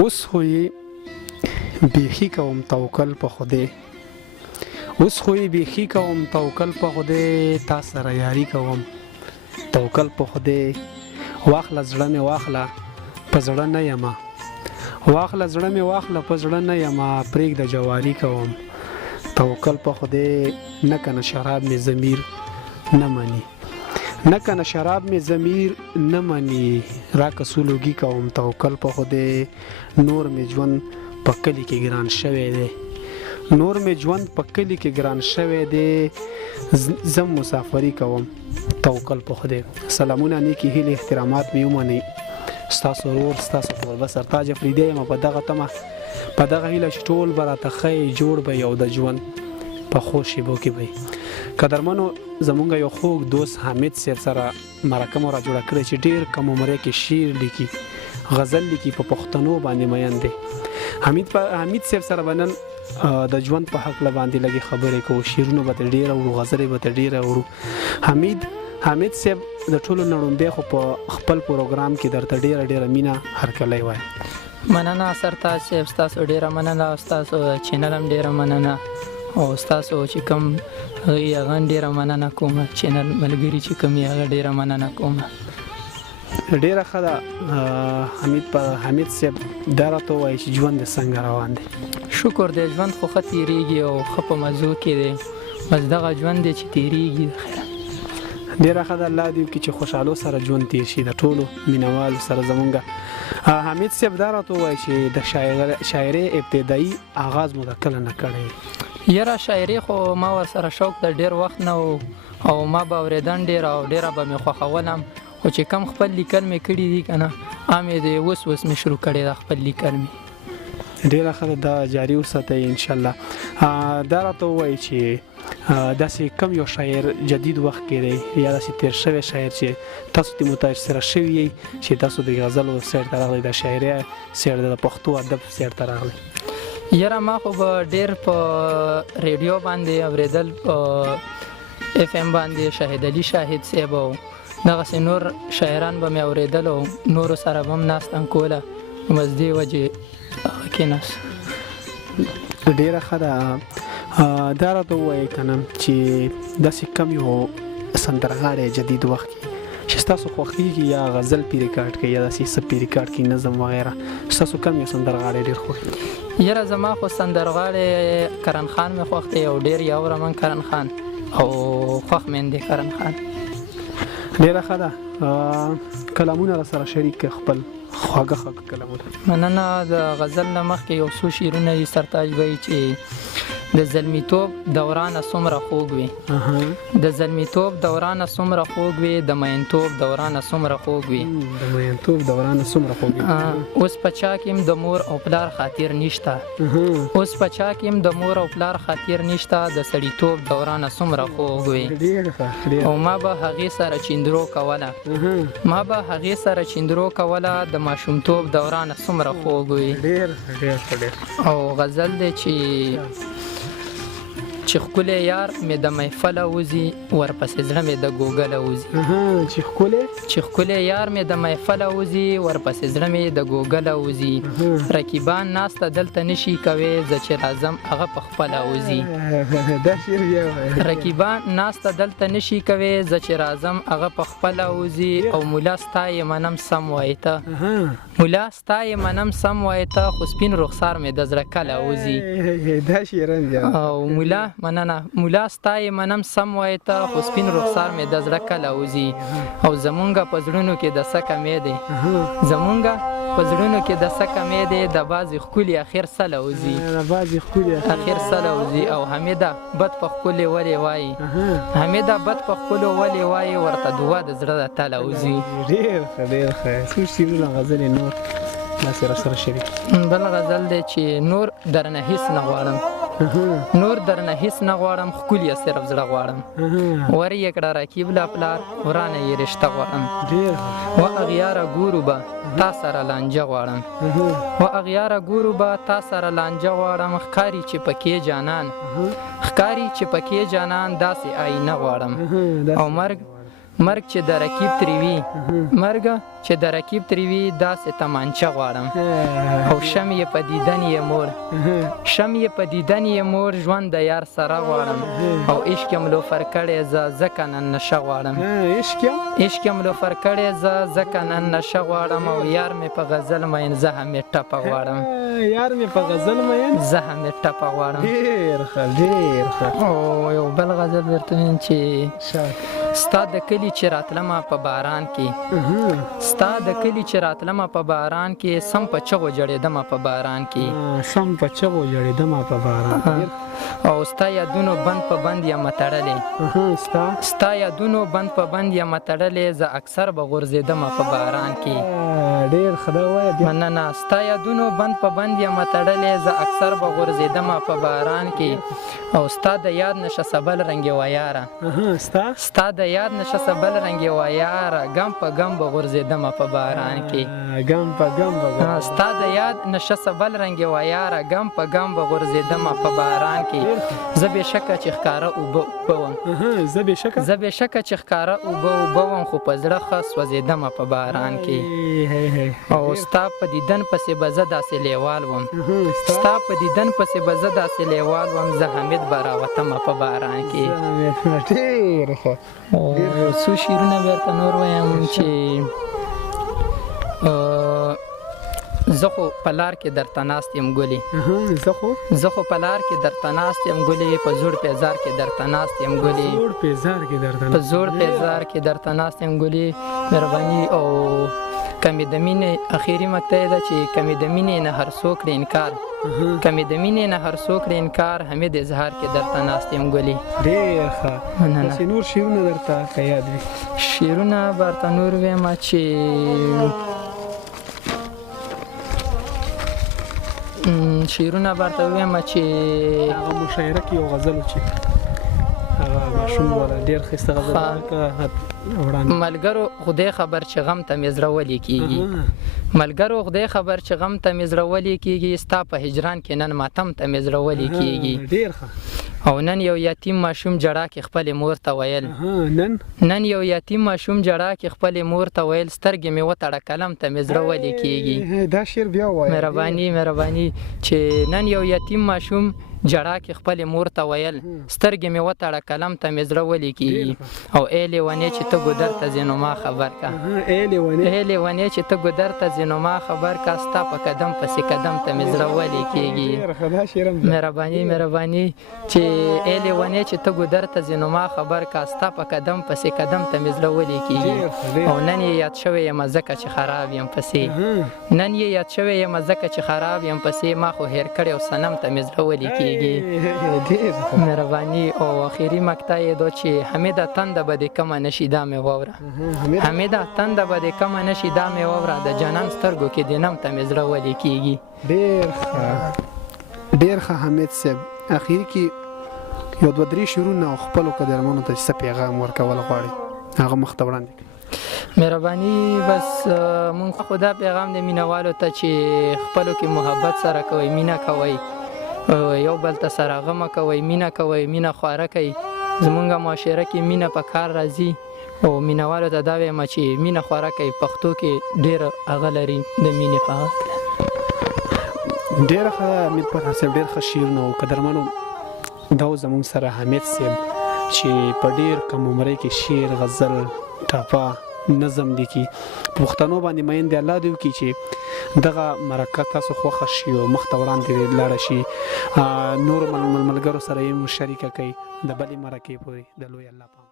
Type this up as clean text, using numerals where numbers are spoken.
اوس خو یې بیخي کوم توکل په خدای، اوس خو یې بیخي کوم توکل په خدای، تا سره یاري کوم توکل په خدای. واخله زړه مې واخله په زړه نه یمه، واخله زړه مې واخله په زړه نه یمه، پرېږده جواري کوم توکل په خدای. نه کنه شراب مې ضمیر نه مني، نه کنه شراب مې ضمیر نه مني، را کسولوګي کوم توکل په خدای. نور مې ژوند په کلي کې ګران شوی دی، نور مې ژوند په کلي کې ګران شوی دی، زم مسافري کوم توکل په خدای. سلامونه، نیکی هیلې احترامات مې ومنئ. ستاسو ورور ستاسو کوربه سرتاج افریدی یم. په دغه تمه په دغه هیله چې ټول به راته ښه جوړ به یو د ژوند په ښو شیبو کې به. قدرمنو، زمونږ یو خوږ دوست حامد صاحب سره مرکه مو را جوړه کړې چې ډېر کم عمره کې شعر لیکي، غزل لیکي، په پښتنو باندې مین دی. حمید صاحب سره به نن د ژوند په حق باندې لږې خبرې کوو. شعرونه به ترې ډېره اورو، غزلې به ترې ډېره اورو. حمید صاحب د ټولو نړومبی خو په خپل پروګرام کې درته ډېره مینه هرکلی وایم. مننه سرتاج صاحب، ستاسو ډېره مننه، ستاسو چینل هم ډېره مننه، او ستاسو چې کوم هغه ډېره مننه کوم، چینل ملګري چې کوم هغه ډېره مننه کوم. ډېره ښه ده. حمید صاحب دا راته ووایي چې ژوند دې څنګه روان دی؟ شکر دی، ژوند خو ښه تېرېږي او ښه په مزو کې دی، بس دغه ژوند دی چې تېرېږي. ډېره ښه ده، الله دې وکړي چې خوشحالو سره ژوند تېر شي د ټولو مینوالو سره زمونږ. حمید صاحب دا راته ووایي چې د شاعرۍ ابتدایي آغاز مو د کله نه کړی؟ یاره شاعري خو ما ورسره شوق د ډېر وخت نه و، او ما به اورېدن ډېره او ډېره به مې خوښولم، خو چې کم خپل لیکل مې کړي دي که نه، مې د اوس مې شروع کړی ده خپل لیکل مې. ډېره ښه ده، دا جاري وساتئ انشاءالله. دا راته ووایي چې داسې کم یو شاعر جدید وخت کې دی یا داسې تېر شوی شاعر چې تاسو ته متاثره شوي یئ چې تاسو د غزلو سیر ته راغلی، د شاعرۍ سیر د پښتو ادب سیر ته راغلی؟ یاره ما خو به ډېر په ریډیو باندې اورېدل، اف ام باندې شاهد علي شاهد صاحب او دغسې نور شاعران به مې اورېدل او نورو سره به هم ناستم کوله، بس دې وجې کېناست. ډېره ښه ده. دا راته ووایئ که نه چې داسې کم یو سندرغاړی جدید وخت کې چې ستاسو خوښېږي یا غزل پې ریکارډ کوي یا داسې څه پې ریکارډ کوي، نظم وغیره، ستاسو کم یو سندرغاړی ډېر خوښ؟ یاره زما خو سندرغاړی کرن خان مې خوښ دی او ډېر یې اورم من کرن خان، او خوښ مې دی کرن خان. ډېره ښه ده. کلامونه را سره شریک کړه، خپل خواږه کلامونه. مننه. د غزل نه مخکې یو څو شعرونه دي سرتاج وایي چې د زلمیتوب دورانه څومره خوږ وي، د زلمیتوب دورانه څومره خوږ وي، د مینتوب دورانه څومره خوږ وي، د مینتوب دورانه څومره خوږ وي. اوس په چا کې هم د مور او پلار خاطر نشته، اوس په چا کې هم د مور او پلار خاطر نشته، د سړیتوب دورانه څومره خوږ وي. او ما به هغې سره چیندرو کوله، ما به هغې سره چیندرو کوله، د ماشومتوب دورانه څومره خوږ وي. او غزل دی چې ښکلی یار مې د محفله وځي، ورپسې زړه مې د ګوګله وځي. چې ښکلی یار مې د محفله وځي، ورپسې زړه مې د ګوګله وځي. رقیبان ناسته دلته نشي کوي، زه چې راځم هغه په خپله وځي. رقیبان ناسته دلته نشي کوي، زه چې راځم هغه په خپله وځي. او مولا ستا یې منم سم وایې ته، مولا ستا یې منم سم وایې ته، خو سپین رخسار مې د زړه کله وځي. او مولا مننه. مولا ستا یې منم سم وایې ته، خو سپین رخسار مې د زړه کله وځي. او زمونږ په زړونو کې د څه کمی دی، زمونږ په زړونو کې د څه کمی دی، د بعضې ښکلي اخر سله وځي، اخر سله وځي. او حمیده بد په ښکلې ولې وایي، حمیده بد په ښکلو ولې وایي، ورته دعا د زړه د تله وځي. ډېر ښه څو شعرونه غزلې نور داسې راسره شریک؟ بل غزل دی چې نور درنه هېڅ نه غواړم، نور درنه هېڅ نه غواړم، ښکليه صرف زړه غواړم. ور یې کړه رقیب له پلار، ورانه یې رشته غواړم. و اغیاره ګورو به تا سره لانجه غواړم، و اغیاره ګورو به تا سره لانجه غواړم. ښکاري چې پکې جانان، ښکاري چې پکې جانان، داسې آینه غواړم. او مرګ چې د رقیب ترې وي مرګ چې د رقیب ترې وي داسې تمانچه غواړم او شم یې په دیدن یې مور شم یې په دیدن یې مور ژوند د یار سره غواړم او عشق یم لوفر کړی زه ځکه نن نشه غواړم عشق یم لوفر کړی زه ځکه نن نشه غواړم او یار مې په غزل مین زه هم یې ټپه غواړم یار مې په غزل مین زه هم یې ټپه غواړم ډېر ښه ډېر ښه او یو بل غزل درته وایم چې ستا د کلي چې راتلمه په باران کې ستا د کلي چې راتلمه په باران کې سم په چغو جړېدمه په باران کې سم په چغو جړېدمه په باران او ستا یادونو بند په بند یم تړلې ستا یادونو بند په بند یم تړلې زه اکثر به غورځېدمه په باران کې ډېر ښه دا وایه مننه ستا یادونو بند په بند یم تړلې زه اکثر به غورځېدمه په باران کې او ستا د یاد نشه سبل رنګې و یاره ستا د یاد نشه سبل رنګې و یاره ګم په ګم به غورځېدمه په باران کې ګم په ګم ستا د یاد نشه سبل رنګې و یاره ګم په ګم به غورځېدمه په باران کې زه بېشکه چې ښکاره اوبه وم زه بېشکه چې ښکاره اوبه وم خو په زړه ښه سوځېدمه په باران کې او ستا په دیدن پسې به زه داسې لیوال وم ستا په دیدن پسې به زه داسې لیوال وم زه حمید به راوتمه په باران کې یو څو شعرونه بیرته نور وایم چې زه خو په لار کې درته ناست یم ګلې زه خو په لار کې درته ناست یم ګلې په زوړ پیزار کې درته ناست یم ګلې په زوړ پیزار کې درته ناست یم ګلې مهرباني او کمې د مینې اخري مقطع ده چې کمې د مینې نه هر څوک کړي انکار کمې د مینې نه هر څوک کړي انکار حمید اظهار کې درته ناست یم ګلې ډېر ښه داسې نور شعرونه درته که یاد وي شعرونه به درته نور ویمه چې شعرونه به درته ویمه چې هغه مشاعره کې یو غزل چې هغه ماشوم والا ډېر ښایسته غزل ملګرو خدای خبر چې غم ته مې زړه ولې کېږي ملګرو خدای خبر چې غم ته مې زړه ولې کېږي ستا په هجران کې نن ماتم ته مې زړه ولې کېږي ډېر ښه او نن یو یتیم ماشوم جړه کې خپلې مور ته ویل نن یو یتیم ماشوم جړه کې خپلې مور ته ویل سترګې مې وتړه قلم ته مې زړه ولې کېږي دا شعر بیا وایه مهرباني چې نن یو یتیم ماشوم جړه کې خپلې مور ته ویل سترګې مې وتړه قلم ته مې زړه ولې کېږي او ای لیونې چې ته ګودر ته ځې نو ما خبر کا ای لیونې چې ته ګودر ته ځې نو ما خبر کا ستا په قدم پسې قدم ته مې زړه ولې کېږي مهرباني چې ای لیونې چې ته ګودر ته ځې نو ما خبر کا ستا په قدم پسې قدم ته مې زړه ولې کېږي او نن یې یاد شوی یم ځکه چې خراب یم پسې نن یې یاد شوی یم ځکه چې خراب یم پسې ما خو هېر کړی او صنم ته مې زړه ولې کېږي مهرباني او اخري مقطع یې دا چې حمیده تنده به دې کمه نشي دا مې واوره حمیده تنده به دې کمه نشي دا مې واوره د جانان سترګو کې د نم ته مې زړه ولې کېږي ډېر ښه حمید صاحب اخري کې یو دوه درې شعرونه او خپلو قدرمنو ته څه پیغام ورکول غواړي هغه مخته وړاندې مهرباني بس مونږ خو دا پیغام د مینهوالو ته چې خپلو کې محبت سره کوئ مینه کوئ یو بل ته سره غمه کوئ مینه کوئ مینه خواره کوئ زمونږ معاشره کې مینه په کار راځي او مینهوالو ته دا وایم چې مینه خواره کوئ پښتو کې ډېر هغه لري د مینې په هکله ډېره ښه حمید پرهر صاحب ډېر ښه شعرونه او قدرمنو دا زموږ سره حمید صاحب چې په ډېر کم عمرۍ کې شعر غزل ټاپه نظم لیکي پښتنو باندې مین دی الله دې وکړي چې دغه مرکه تاسو خوښه شي او مخته وړاندې لاړه شي نورو ملګرو سره یې مشارکه کوي د بلې مرکې پورې د لوی الله